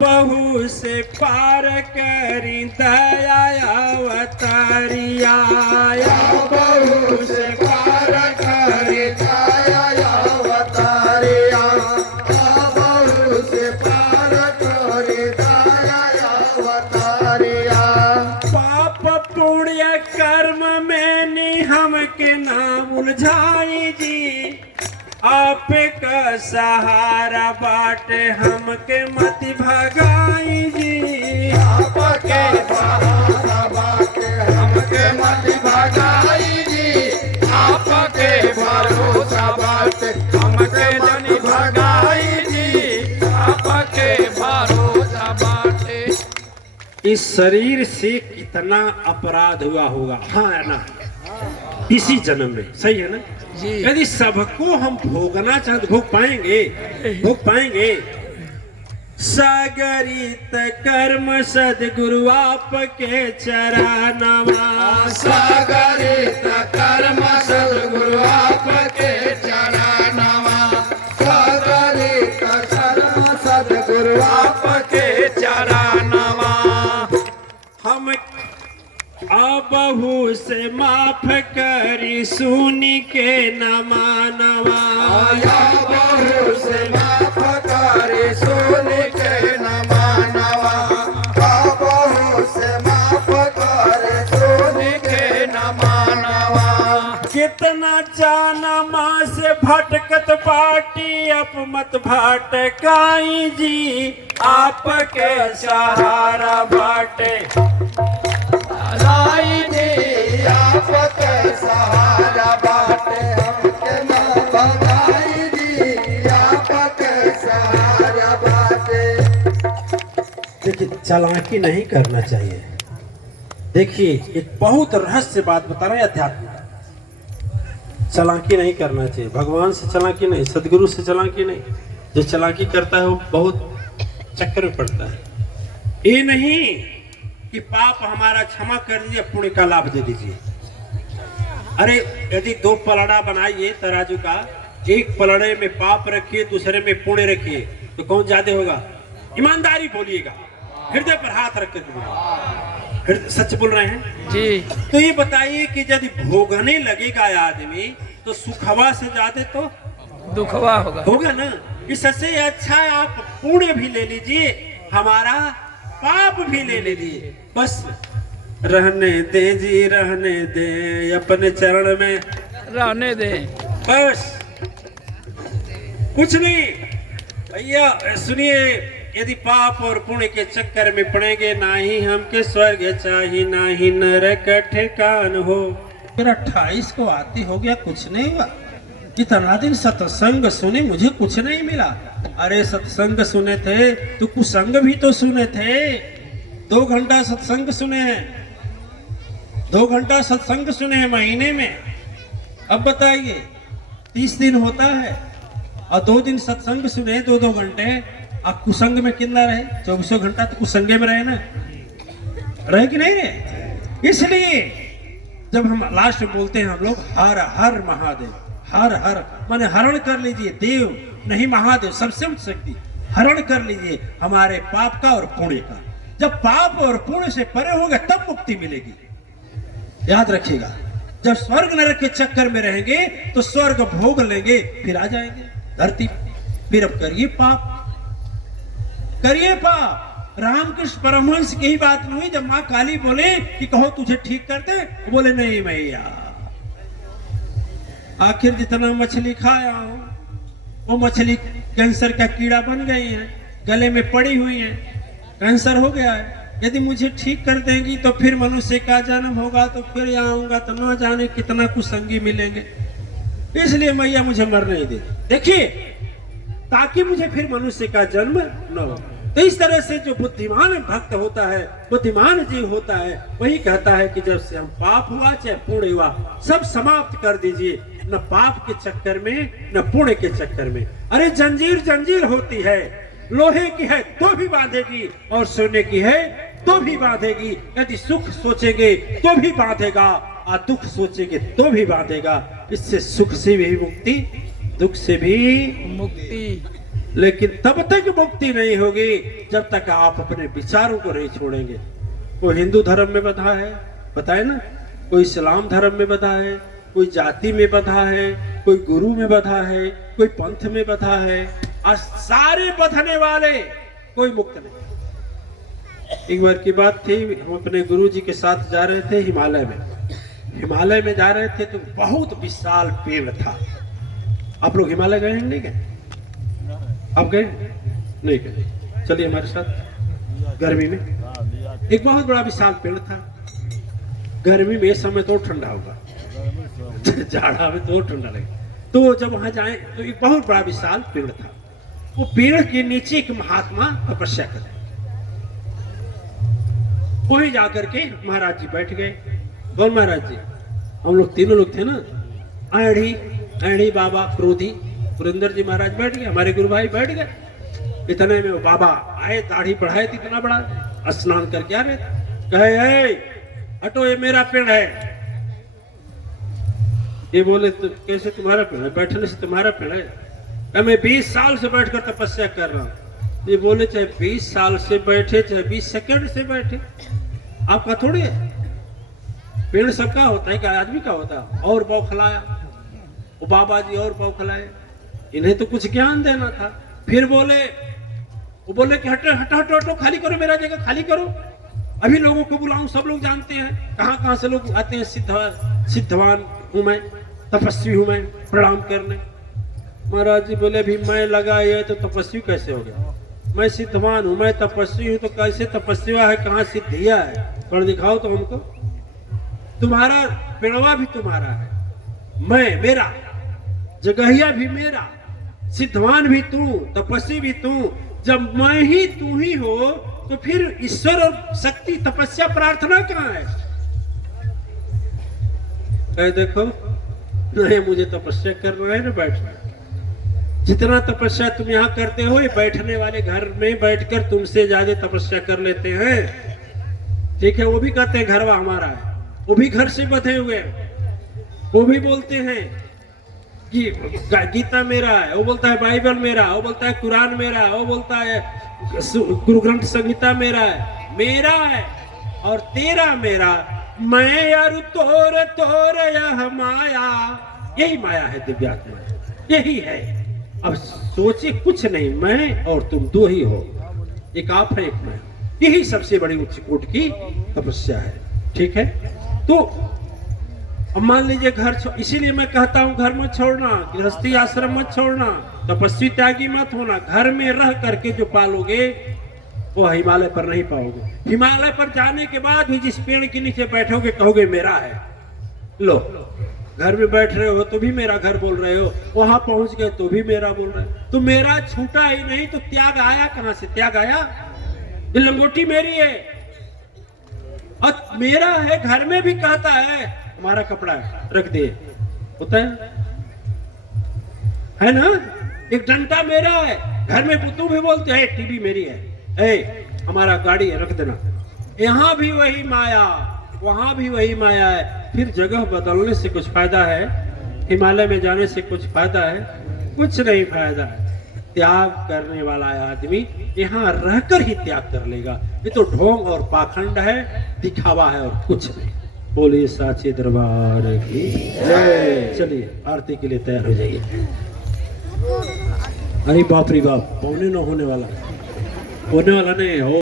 बहू से पार करी दया अवतारिया, बहू से पार करी दया अवतारिया, बहू से पार करी दया अवतारिया। पाप पुण्य कर्म में नी हमके ना उलझाई जी, आपका सहारा बाटे हमके मत भगाई जी, आपके सहारा बाटे हमके मत भगाई जी, आपके भरोसा बाटे हमके जनी भगाई जी, आपके भरोसा बाटे। इस शरीर से कितना अपराध हुआ होगा, हाँ है ना, इसी जन्म में, सही है ना जी। यदि सबको हम भोगना चाहते भोग पाएंगे। सागरित कर्म सदगुरु आपके चरणवा, सागरित कर्म सदगुरु आपके चरणवा, सागरित कर्म सदगुरु आपके चरणवा। हम बहू से माफ करी सुनी के न मानवा, बहू से माफ करी सुनी के न मानवा, बहू से माफ करी सुनी के न मानवा। कितना जाना माँ से भटकत बाटी, अप मत भटकाई जी, आपके सहारा बाटे आपके सहारा बाटे हमके ना भगाई जी, आपके सहारा बाटे। देखिए चालाकी नहीं करना चाहिए। देखिए एक बहुत रहस्य बात बता रहे हैं अध्यात्म, चालाकी नहीं करना चाहिए। भगवान से चालाकी नहीं, सदगुरु से चालाकी नहीं। जो चालाकी करता है वो बहुत चक्कर में पड़ता है। ये नहीं कि पाप हमारा क्षमा कर दीजिए, पुण्य का लाभ दे दीजिए। अरे यदि दो पलड़ा बनाइए तराजू का, एक पलड़े में पाप रखिए, दूसरे में पुण्य रखिए, तो कौन ज्यादा होगा? ईमानदारी बोलिएगा, हृदय पर हाथ रख के सच बोल रहे हैं जी। तो ये बताइए कि यदि भोगने लगेगा आदमी तो सुखवा से ज्यादा तो दुखवा होगा ना। इससे अच्छा आप पुण्य भी ले लीजिए, हमारा पाप भी ले लीजिए। बस रहने दे जी, रहने दे, अपने चरण में रहने दे, बस कुछ नहीं। भैया सुनिए, यदि पाप और पुण्य के चक्कर में पड़ेंगे, ना ही हमके स्वर्ग चाहिए, ना ही नरक ठिकान हो। फिर 28 को आती हो गया, कुछ नहीं हुआ। इतना दिन सत्संग सुने, मुझे कुछ नहीं मिला। अरे सत्संग सुने थे तो कुसंग भी तो सुने थे। 2 घंटा सत्संग सुने हैं, 2 घंटा सत्संग सुने हैं महीने में। अब बताइए 30 दिन होता है और 2 दिन सत्संग सुने 2-2 घंटे। अब कुसंग में कितना रहे? 24 घंटा तो कुसंगे में रहे ना, रहे कि नहीं रहे? इसलिए जब हम लास्ट में बोलते हैं हम लोग हर हर महादेव, हर हर माने हरण कर लीजिए, देव नहीं महादेव, सबसे उच्च शक्ति। हरण कर लीजिए हमारे पाप का और पुण्य का। जब पाप और पुण्य से परे होंगे तब मुक्ति मिलेगी, याद रखिएगा। जब स्वर्ग नरक के चक्कर में रहेंगे तो स्वर्ग भोग लेंगे, फिर आ जाएंगे धरती। फिर अब करिए पाप, करिए पाप। रामकृष्ण परमहंस की ही बात नहीं हुई जब माँ काली बोले कि कहो तुझे ठीक कर दे, बोले नहीं मैया, आखिर जितना मछली खाया हूं वो मछली कैंसर का कीड़ा बन गई है, गले में पड़ी हुई है, कैंसर हो गया है। यदि मुझे ठीक कर देंगी तो फिर मनुष्य का जन्म होगा, तो फिर आऊंगा तो न जाने कितना कुसंगी मिलेंगे। इसलिए मैया मुझे मर नहीं दे, देखिए, ताकि मुझे फिर मनुष्य का जन्म न हो। तो इस तरह से जो बुद्धिमान भक्त होता है, बुद्धिमान जीव होता है, वही कहता है कि जब से हम पाप हुआ चाहे पुण्य हुआ, सब समाप्त कर दीजिए। न पाप के चक्कर में न पुण्य के चक्कर में। अरे जंजीर जंजीर होती है, लोहे की है तो भी बांधेगी और सोने की है तो भी बांधेगी। यदि सुख सोचेंगे तो भी बांधेगा और दुख सोचेंगे तो भी बांधेगा। इससे सुख से भी मुक्ति, दुख से भी मुक्ति। लेकिन तब तक मुक्ति नहीं होगी जब तक आप अपने विचारों को नहीं छोड़ेंगे। कोई हिंदू धर्म में बंधा है, बताए ना, कोई इस्लाम धर्म में बंधा है, कोई जाति में बंधा है, कोई गुरु में बंधा है, कोई पंथ में बंधा है, और सारे बंधने वाले कोई मुक्त नहीं। एक बार की बात थी, हम अपने गुरु जी के साथ जा रहे थे हिमालय में जा रहे थे, तो बहुत विशाल पेड़ था। आप लोग हिमालय गए हैं नहीं गए? आप गए नहीं गए? चलिए हमारे साथ। गर्मी में एक बहुत बड़ा विशाल पेड़ था। गर्मी में इस समय तो ठंडा होगा, जाड़ा में तो ठंडा लगेगा। तो जब वहां जाए तो एक बहुत बड़ा विशाल पेड़ था। वो पेड़ के नीचे एक महात्मा तपस्या कर रहे, वहीं जाकर के महाराज जी बैठ गए। कौन महाराज जी? हम लोग तीनों लोग थे ना, आढ़ी बाबा क्रोधी पुरंदर जी महाराज बैठ गए, हमारे गुरु भाई बैठ गए। इतने में वो बाबा आए, दाढ़ी बढ़ाए थे इतना बड़ा, स्नान करके आ रहे थे। कहे हटो, ये मेरा पेड़ है। ये बोले तो कैसे तुम्हारा पेड़ है? बैठने से तुम्हारा पेड़ है? मैं 20 साल से बैठकर तपस्या कर रहा हूँ। ये बोले चाहे 20 साल से बैठे, चाहे 20 सेकंड से बैठे, आपका थोड़ी है। पेड़ सबका होता है, क्या आदमी का होता है? और बौखलाया वो बाबा जी, और बौखलाए। इन्हें तो कुछ ज्ञान देना था। फिर वो बोले कि हटो हटो हटो हटो, खाली करो, मेरा जगह खाली करो, अभी लोगों को बुलाऊं। सब लोग जानते हैं कहाँ से लोग आते हैं। सिद्धवान हूं मैं, तपस्वी हूं मैं, प्रणाम करने। महाराज जी बोले भी मैं लगा ये तो तपस्वी कैसे हो गया? मैं सिद्धवान हूं, मैं तपस्वी हूं, तो कैसे तपस्या है? कहाँ सिद्धिया है? पर दिखाओ तो हमको। तुम्हारा पेड़वा भी तुम्हारा है, मैं मेरा, जगहिया भी मेरा, सिद्धवान भी तू, तपस्वी भी तू। जब मैं ही तू ही हो तो फिर ईश्वर और शक्ति, तपस्या, प्रार्थना कहाँ है? कहे देखो, नहीं मुझे तपस्या करना है ना बैठना है। जितना तपस्या तुम यहाँ करते हो, ये बैठने वाले घर में बैठकर तुमसे ज्यादा तपस्या कर लेते हैं। ठीक है, वो भी कहते हैं घरवा हमारा है, वो भी घर से बंधे हुए हैं। वो भी बोलते हैं कि गीता मेरा है, वो बोलता है बाइबल मेरा, वो बोलता है कुरान मेरा, वो बोलता है गुरु ग्रंथ संहिता मेरा है और तेरा मेरा। मैं यार तोर तोर यह माया, यही माया है दिव्यात्मा, यही है। अब सोचे कुछ नहीं, मैं और तुम दो ही हो, एक आप है एक मैं। यही सबसे बड़ी उच्च कोटि की तपस्या है। ठीक है, तो अब मान लीजिए घर, इसीलिए मैं कहता हूं घर मत छोड़ना, गृहस्थी आश्रम मत छोड़ना, तपस्वी त्यागी मत होना। घर में रह करके जो पालोगे वो हिमालय पर नहीं पाओगे। हिमालय पर जाने के बाद भी जिस पेड़ के नीचे बैठोगे कहोगे मेरा है। लो, घर में बैठ रहे हो तो भी मेरा घर बोल रहे हो, वहां पहुंच गए तो भी मेरा बोल रहे हो। तो मेरा छूटा ही नहीं तो त्याग आया कहां से? त्याग आया, ये लंगोटी मेरी है और मेरा है। घर में भी कहता है हमारा कपड़ा है, रख दे, होता है ना? एक डंडा मेरा है। घर में पुतू भी बोलते हैं टीवी मेरी है, हमारा गाड़ी है, रख देना। यहाँ भी वही माया, वहां भी वही माया है। फिर जगह बदलने से कुछ फायदा है? हिमालय में जाने से कुछ फायदा है? कुछ नहीं फायदा है। त्याग करने वाला आदमी यहाँ रहकर ही त्याग कर लेगा। ये तो ढोंग और पाखंड है, दिखावा है और कुछ नहीं। बोलिए साचे दरबार की जय। चलिए आरती के लिए तैयार हो जाइए। अरे बाप रे बाप, पौने न होने वाला नहीं हो।